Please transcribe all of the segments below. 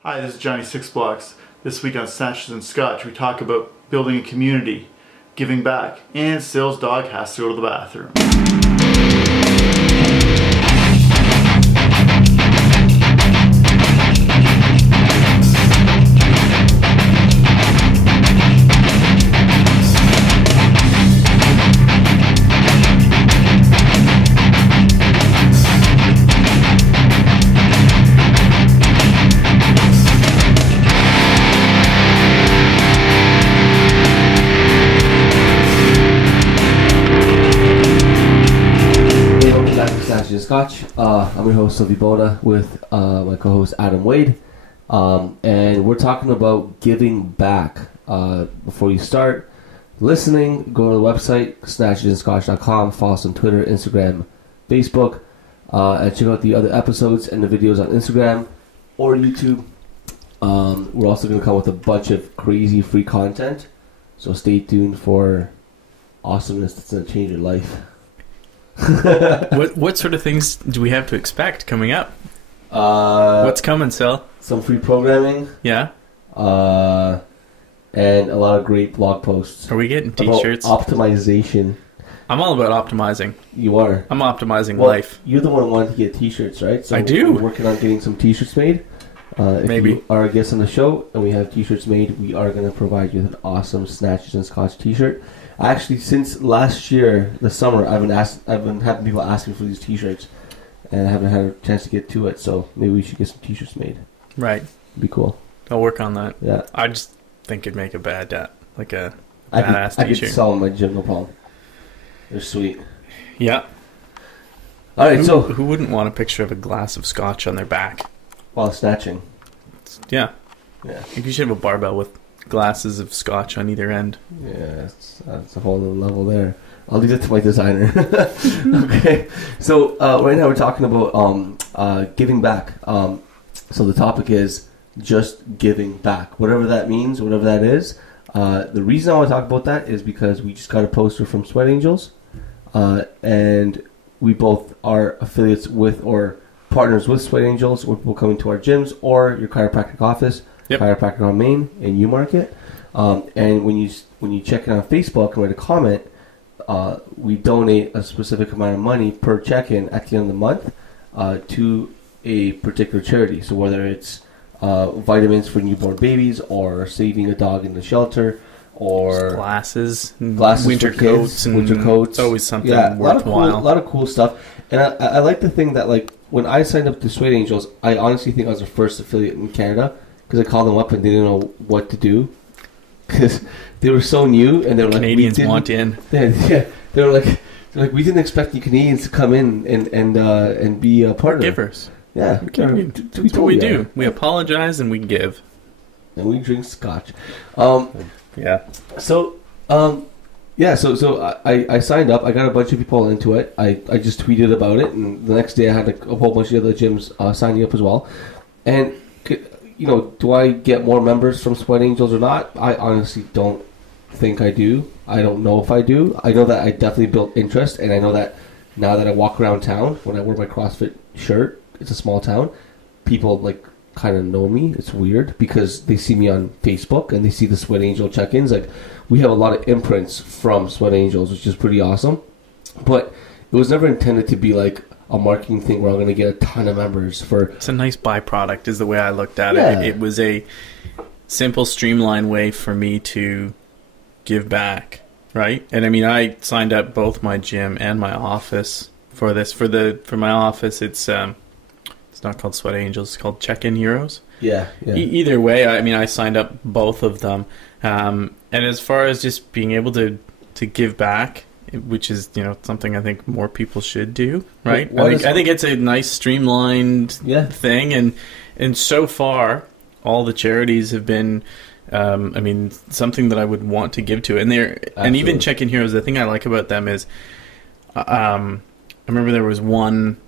Hi, this is Johnny Six Blocks. This week on Snatches and Scotch, we talk about building a community, giving back, and Sil's dog has to go to the bathroom. Scotch. I'm your host Sylvie Boda with my co-host Adam Wade, and we're talking about giving back. Before you start listening, go to the website snatchesandscotch.com, follow us on Twitter, Instagram, Facebook, and check out the other episodes and the videos on Instagram or YouTube. We're also going to come with a bunch of crazy free content, so stay tuned for awesomeness that's going to change your life. What sort of things do we have to expect coming up? What's coming, Sil? Some free programming. Yeah. And a lot of great blog posts. Are we getting t-shirts? About optimization. I'm all about optimizing. You are. I'm optimizing life. You're the one who wanted to get t-shirts, right? So I do. We're working on getting some t-shirts made. If Maybe. you are a guest on the show and we have t-shirts made, we are going to provide you with an awesome Snatches and Scotch t-shirt. Actually, since last year, the summer, I've been having people ask me for these t-shirts, and I haven't had a chance to get to it. So maybe we should get some t-shirts made. Right. It'd be cool. I'll work on that. Yeah. I just think it'd make a badass I t-shirt. could sell them in my gym, no problem. They're sweet. Yeah. All right. Who wouldn't want a picture of a glass of scotch on their back while snatching? Yeah. Yeah. I think you should have a barbell with glasses of scotch on either end. Yeah, that's a whole other level there. I'll leave it to my designer. Okay, so right now we're talking about giving back. So the topic is just giving back, whatever that means, whatever that is. The reason I want to talk about that is because we just got a poster from Sweat Angels, and we both are affiliates with or partners with Sweat Angels, where people come into our gyms or your chiropractic office. Yep. Chiropractic on Main in Newmarket, and when you check it on Facebook and write a comment, we donate a specific amount of money per check-in at the end of the month to a particular charity. So whether it's vitamins for newborn babies, or saving a dog in the shelter, or glasses winter coats, it's always something worthwhile. A lot of cool stuff. And I like the thing that, like, when I signed up to Sweat Angels, I honestly think I was the first affiliate in Canada. Because I called them up and they didn't know what to do. Because they were so new and they were like, Canadians want in. They were like, we didn't expect you Canadians to come in and be a partner. Givers. Yeah. That's what we do. We apologize and we give. And we drink scotch. Yeah. So, So I signed up. I got a bunch of people into it. I just tweeted about it. And the next day I had a whole bunch of other gyms signing up as well. And do I get more members from Sweat Angels or not? I honestly don't think I do. I don't know if I do. I know that I definitely built interest, and I know that now that I walk around town, when I wear my CrossFit shirt, it's a small town, people like kind of know me. It's weird because they see me on Facebook and they see the Sweat Angel check-ins. Like, we have a lot of imprints from Sweat Angels, which is pretty awesome. But it was never intended to be like a marketing thing where I'm going to get a ton of members for... It's a nice byproduct is the way I looked at it. It was a simple, streamlined way for me to give back, right? And I mean, I signed up both my gym and my office for this. For my office, it's not called Sweat Angels, it's called Check-In Heroes. Yeah. Either way, I mean, I signed up both of them. And as far as just being able to give back, which is, something I think more people should do, right? I think it's a nice streamlined thing, and so far all the charities have been, something that I would want to give to, and even Check-In Heroes. The thing I like about them is, I remember there was one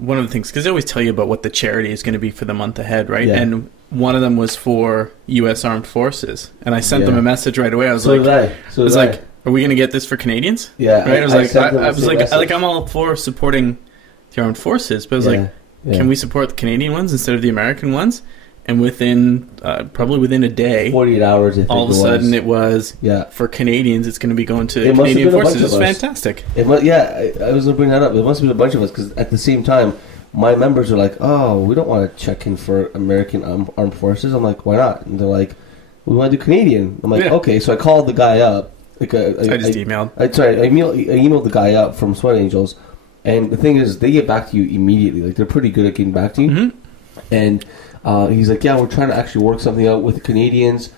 of the things, because they always tell you about what the charity is going to be for the month ahead, right? Yeah. And one of them was for U.S. Armed Forces, and I sent them a message right away. I was like, are we going to get this for Canadians? Yeah. Right? I was like, I'm all for supporting the armed forces, but I was like, can we support the Canadian ones instead of the American ones? and probably within a day, 48 hours, I think all of a sudden it was, for Canadians, it's going to be going to Canadian Forces. It's fantastic. I was going to bring that up. It must have been a bunch of us, because at the same time, my members are like, oh, we don't want to check in for American armed forces. I'm like, why not? And they're like, we want to do Canadian. I'm like, okay. So I called the guy up. I emailed the guy up from Sweat Angels. And the thing is, they get back to you immediately. Like, they're pretty good at getting back to you. Mm-hmm. And he's like, yeah, we're trying to actually work something out with the Canadians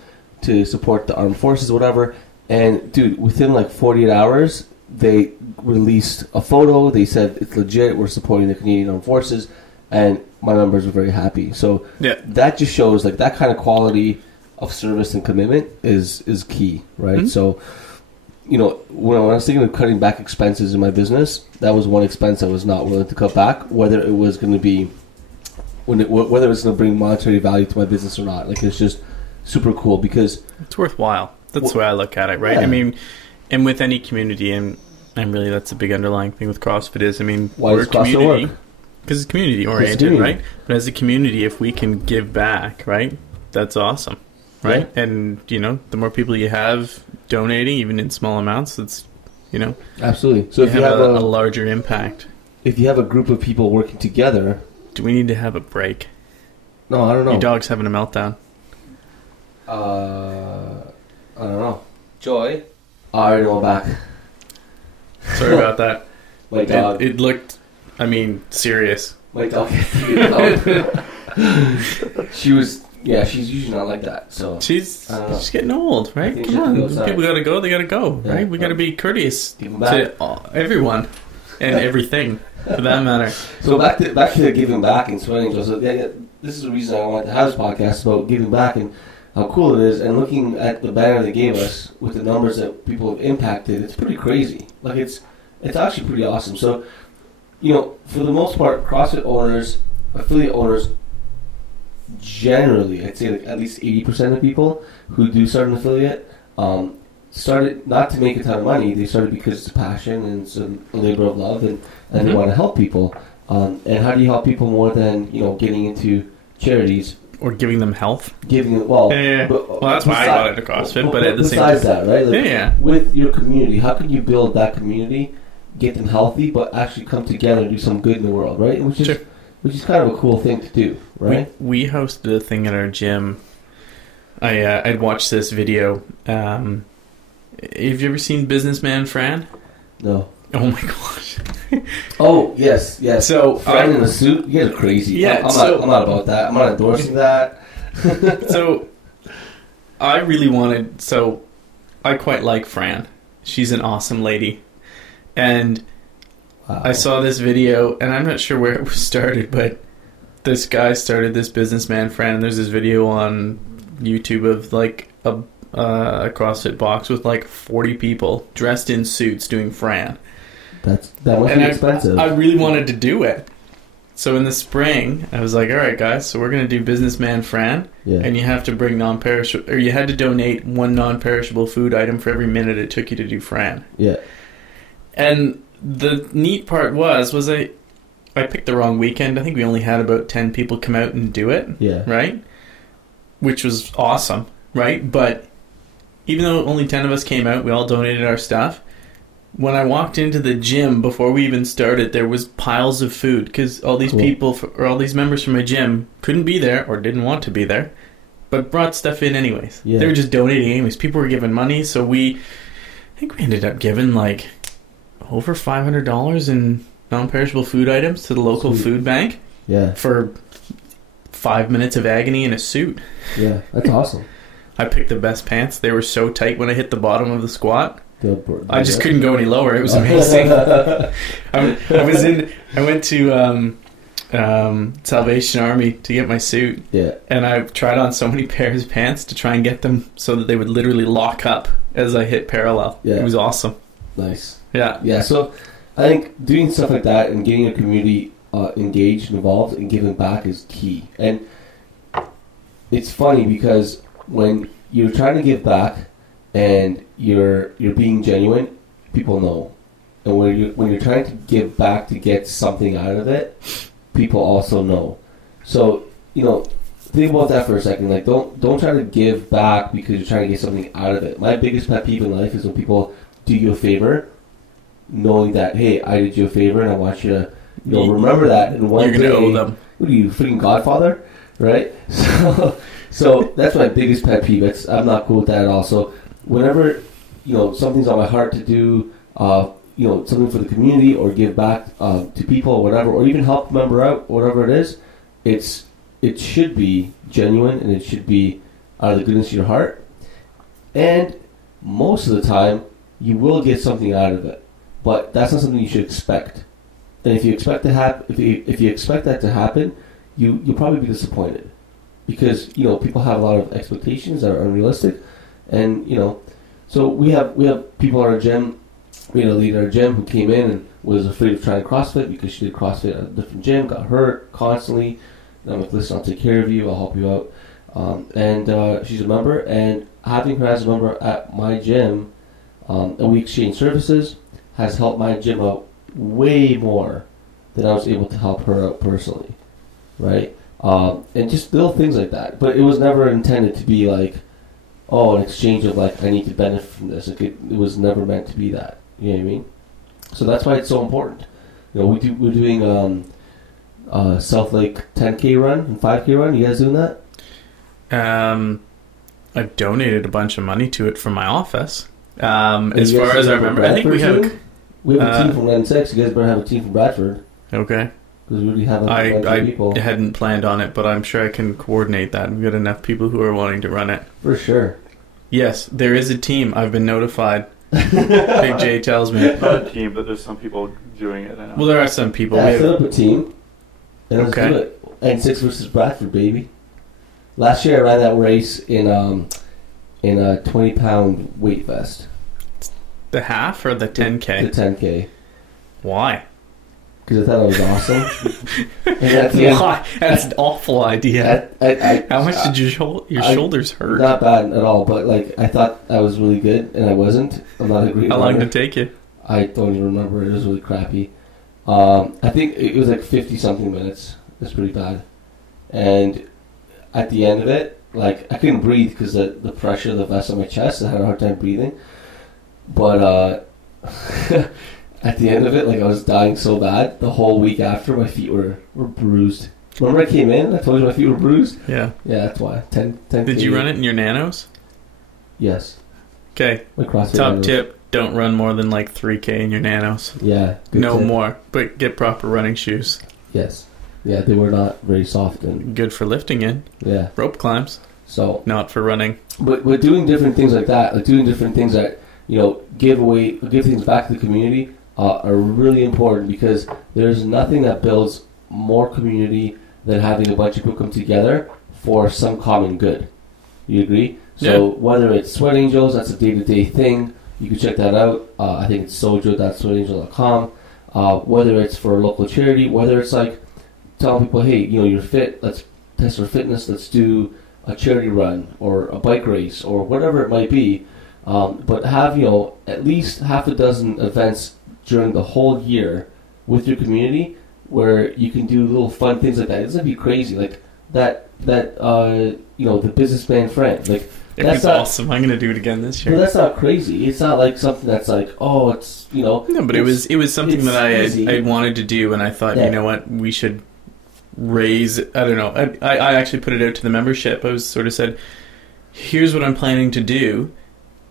to support the armed forces or whatever. And, dude, within like 48 hours, they released a photo. They said, it's legit. We're supporting the Canadian armed forces. And my members were very happy. So that just shows, like, that kind of quality of service and commitment is key, right? Mm-hmm. So, you know, when I was thinking of cutting back expenses in my business, that was one expense I was not willing to cut back, whether it was going to be, whether it was going to bring monetary value to my business or not. Like, it's just super cool because it's worthwhile. That's the way I look at it, right? Yeah. I mean, and with any community, and really that's a big underlying thing with CrossFit is, I mean, why we're does CrossFit community work? Because it's community oriented, right? But as a community, if we can give back, right, that's awesome. Right? Yeah. And, you know, the more people you have donating, even in small amounts, it's, you know. Absolutely. So if you have a larger impact. If you have a group of people working together. Do we need to have a break? No, I don't know. Your dog's having a meltdown. I don't know. Joy? I already know I'm back. Sorry about that. My dog. It looked, I mean, serious. My dog. She was... Yeah, she's usually not like that. So she's getting old, right? Come on, people gotta go. They gotta go, right? We gotta be courteous to everyone and everything, for that matter. So back to giving back and sweating. So this is the reason I wanted to have this podcast about giving back and how cool it is. And looking at the banner they gave us with the numbers that people have impacted, it's pretty crazy. Like it's actually pretty awesome. So, you know, for the most part, CrossFit owners, affiliate owners. Generally, I'd say like at least 80% of people who do start an affiliate started not to make a ton of money. They started because it's a passion and it's a labor of love, and they want to help people. And how do you help people more than, you know, getting into charities or giving them health? Giving them Well, that's why I got into CrossFit. But at the same time, besides that, right? Like, with your community, how can you build that community, get them healthy, but actually come together and do some good in the world, right? Which is kind of a cool thing to do, right? We hosted a thing at our gym. I'd watched this video. Have you ever seen Businessman Fran? No. Oh my gosh. Oh, yes. So Fran in a suit? You guys are crazy. Yeah, I'm not about that. I'm not endorsing that. So I really wanted... So I quite like Fran. She's an awesome lady. And... Wow. I saw this video, and I'm not sure where it was started, but this guy started this Businessman Fran, and there's this video on YouTube of like a CrossFit box with like 40 people dressed in suits doing Fran. That must be expensive. I really wanted to do it. So in the spring, I was like, all right, guys, so we're going to do Businessman Fran, and you have to bring non-perishable, or you had to donate one non-perishable food item for every minute it took you to do Fran. Yeah. And the neat part was I picked the wrong weekend. I think we only had about 10 people come out and do it. Yeah. Right? Which was awesome, right? But even though only 10 of us came out, we all donated our stuff. When I walked into the gym before we even started, there was piles of food because all these people, or all these members from my gym couldn't be there or didn't want to be there, but brought stuff in anyways. Yeah. They were just donating anyways. People were giving money, so I think we ended up giving like over $500 in non-perishable food items to the local food bank. Yeah. For 5 minutes of agony in a suit. Yeah, that's awesome. I picked the best pants. They were so tight when I hit the bottom of the squat. I just couldn't go any lower. It was amazing. I went to Salvation Army to get my suit. Yeah. And I tried on so many pairs of pants to try and get them so that they would literally lock up as I hit parallel. Yeah. It was awesome. Nice. Yeah. So I think doing stuff like that and getting a community engaged and involved and giving back is key. And it's funny because when you're trying to give back and you're being genuine, people know. And when you're trying to give back to get something out of it, people also know. So, you know, think about that for a second. Like, don't try to give back because you're trying to get something out of it. My biggest pet peeve in life is when people do you a favor, knowing that, hey, I did you a favor and I want you to, remember that. And one you're day, gonna owe them. What are you, freaking Godfather, right? So that's my biggest pet peeve. I'm not cool with that at all. So whenever something's on my heart to do, something for the community or give back to people or whatever, or even help a member out, whatever it is, it should be genuine and it should be out of the goodness of your heart. And most of the time, you will get something out of it, but that's not something you should expect. And if you expect if you expect that to happen, you'll probably be disappointed because people have a lot of expectations that are unrealistic, and so we have people in our gym. We had a lady in our gym who came in and was afraid of trying CrossFit because she did CrossFit at a different gym, got hurt constantly. And I'm like, listen, I'll take care of you, I'll help you out. And she's a member, and having her as a member at my gym, and we exchange services, has helped my gym out way more than I was able to help her out personally, right? And just little things like that. But it was never intended to be like, an exchange of like, I need to benefit from this. Like it was never meant to be that. You know what I mean? So that's why it's so important. We're doing South Lake 10K run and 5K run. You guys doing that? I've donated a bunch of money to it from my office. As far as I remember, I think we have a team from 96. You guys better have a team from Bradford. Okay. Because we really have a people. I hadn't planned on it, but I'm sure I can coordinate that. We've got enough people who are wanting to run it. For sure. Yes, there is a team. I've been notified. Big J tells me. Not a team, but there's some people doing it. I know. Well, there are some people. Yeah, set up a team. And let's okay. do it. And 6 versus Bradford, baby. Last year I ran that race in a 20-pound weight vest. The half or the 10K? The 10K. Why? Because I thought it was awesome. Why? That's an awful idea. How much did your shoulders hurt? Not bad at all, but I thought I was really good, and I wasn't. I'm not a great How long did it take you? I don't even remember. It was really crappy. I think it was 50-something minutes. It's pretty bad. And at the end of it, I couldn't breathe because the pressure of the vest on my chest. I had a hard time breathing. But at the end of it, I was dying so bad. The whole week after, my feet were bruised. Remember I came in? I told you my feet were bruised? Yeah. Yeah, that's why. 10 Did you run it in your nanos? Yes. Okay. Top tip. Don't run more than 3K in your nanos. Yeah. No tip. More. But get proper running shoes. Yes. Yeah, they were not very soft. And good for lifting in. Yeah. Rope climbs. So. Not for running. But doing different things like that, doing different things that, give things back to the community are really important because there's nothing that builds more community than having a bunch of people come together for some common good. You agree? So whether it's Sweat Angels, that's a day-to-day thing. You can check that out. I think it's sojo.sweatangel.com. Whether it's for a local charity, whether it's telling people, hey, you're fit, let's test for fitness, let's do a charity run or a bike race or whatever it might be. But have, at least half a dozen events during the whole year with your community where you can do little fun things like that. It doesn't be crazy. The businessman friend. That's awesome. I'm going to do it again this year. But that's not crazy. It's not something that's it's, No, but it was something that I wanted to do, and I thought, you know what, we should raise, I don't know, I actually put it out to the membership. I was sort of said, here's what I'm planning to do.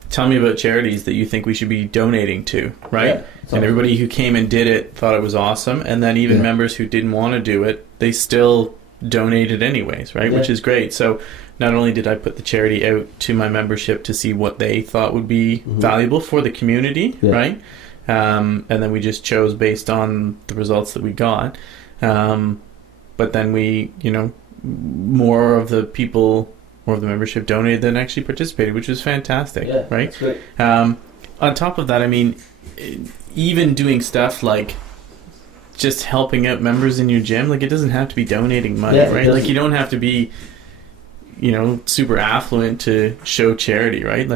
Tell me about charities that you think we should be donating to, right? Yeah, and everybody who came and did it thought it was awesome. And then even members who didn't want to do it, they still donated anyways, right? Yeah. Which is great. So not only did I put the charity out to my membership to see what they thought would be valuable for the community, right? And then we just chose based on the results that we got. But then we, more of the membership donated than actually participated, which was fantastic, right? That's great. On top of that, even doing stuff like just helping out members in your gym, it doesn't have to be donating money, right? You don't have to be, super affluent to show charity, right?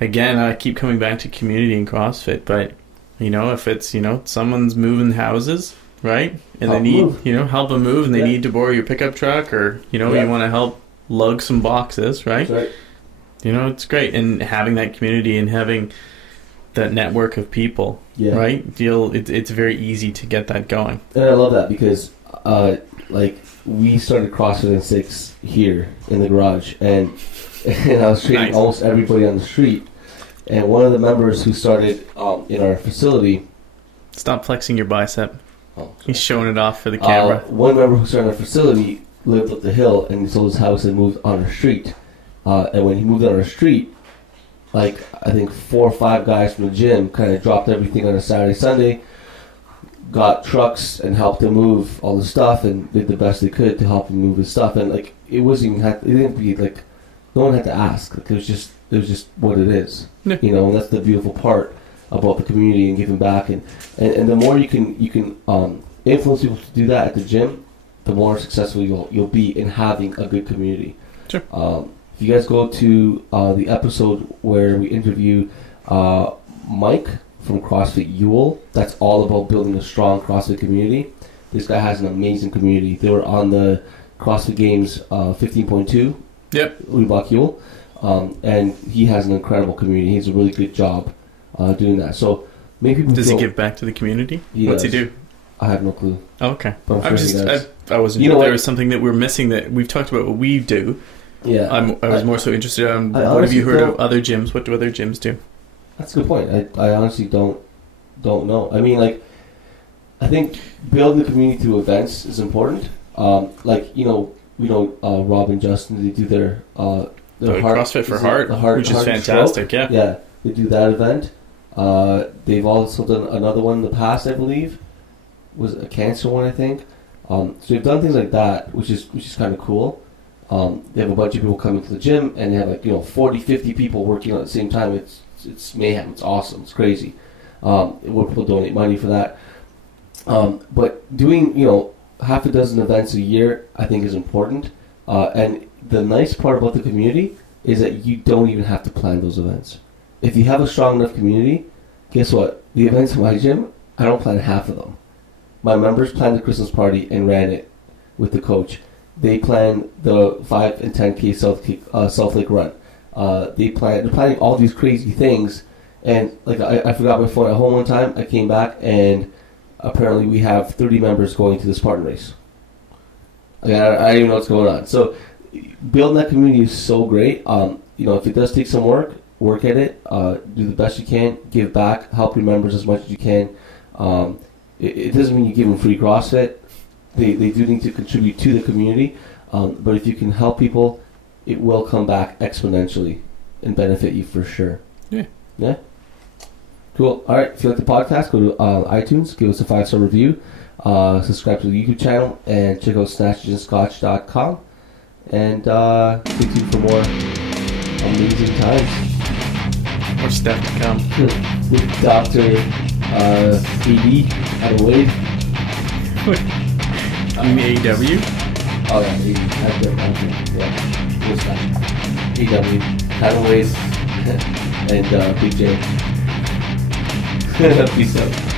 Again, I keep coming back to community and CrossFit, but if it's, someone's moving houses, right? And Help they need, move. help them move, and they Yeah. need to borrow your pickup truck, or, Yeah. you want to help lug some boxes, right? That's right. It's great. And having that community and having that network of people, Yeah. right? It's very easy to get that going. And I love that because, we started CrossFit in 6 here in the garage, and I was training Nice. almost everybody on the street. And one of the members who started in our facility. Stop flexing your bicep. Oh, He's showing it off for the camera. one member who started our facility lived up the hill, and he sold his house and moved on our street. And when he moved on our street, I think 4 or 5 guys from the gym kind of dropped everything on a Saturday, Sunday, got trucks and helped him move all the stuff, and did the best they could to help him move his stuff. And it wasn't even it didn't be no one had to ask. It was just what it is. Yeah. And that's the beautiful part about the community and giving back. And the more you can influence people to do that at the gym, the more successful you'll be in having a good community. Sure. If you guys go to the episode where we interview Mike from CrossFit Ewell, that's all about building a strong CrossFit community. This guy has an amazing community. They were on the CrossFit Games 15.2. Yep. Reebok Ewell. And he has an incredible community. He has a really good job doing that. So maybe people Does he give back to the community? What's he do? I have no clue. Oh, okay. But I'm sure he does. I wasn't sure there was something that we're missing that we've talked about what we do. Yeah. I was more so interested in what have you heard of other gyms? What do other gyms do? That's a good point. I honestly don't know. I mean, I think building the community through events is important. Rob and Justin, they do their heart, CrossFit for Heart, which is heart fantastic. stroke. Yeah. Yeah, they do that event. They've also done another one in the past, I believe, was a cancer one, I think. So they've done things like that, which is kind of cool. They have a bunch of people coming to the gym, and they have 40, 50 people working at the same time. It's mayhem. It's awesome. It's crazy. Where people donate money for that. But doing half a dozen events a year, I think, is important. And the nice part about the community is that you don't even have to plan those events. If you have a strong enough community, guess what? The events in my gym, I don't plan half of them. My members planned the Christmas party and ran it with the coach. They planned the 5 and 10K South Lake run. They're planning all these crazy things. And I forgot my phone at home one time. I came back and apparently we have 30 members going to the Spartan race. I don't even know what's going on. So building that community is so great. If it does take some work at it. Do the best you can. Give back. Help your members as much as you can. It doesn't mean you give them free CrossFit. They do need to contribute to the community. But if you can help people, it will come back exponentially and benefit you for sure. Yeah. Yeah? Cool. All right. If you like the podcast, go to iTunes, give us a 5-star review, subscribe to the YouTube channel, and check out snatchesandscotch.com. And stay tuned for more amazing times. More stuff to come. With Dr. AD Adam Wade. You mean AEW? Oh, yeah. AD. Yeah. What's that? AW. Adam Wade. And Big J. Peace out.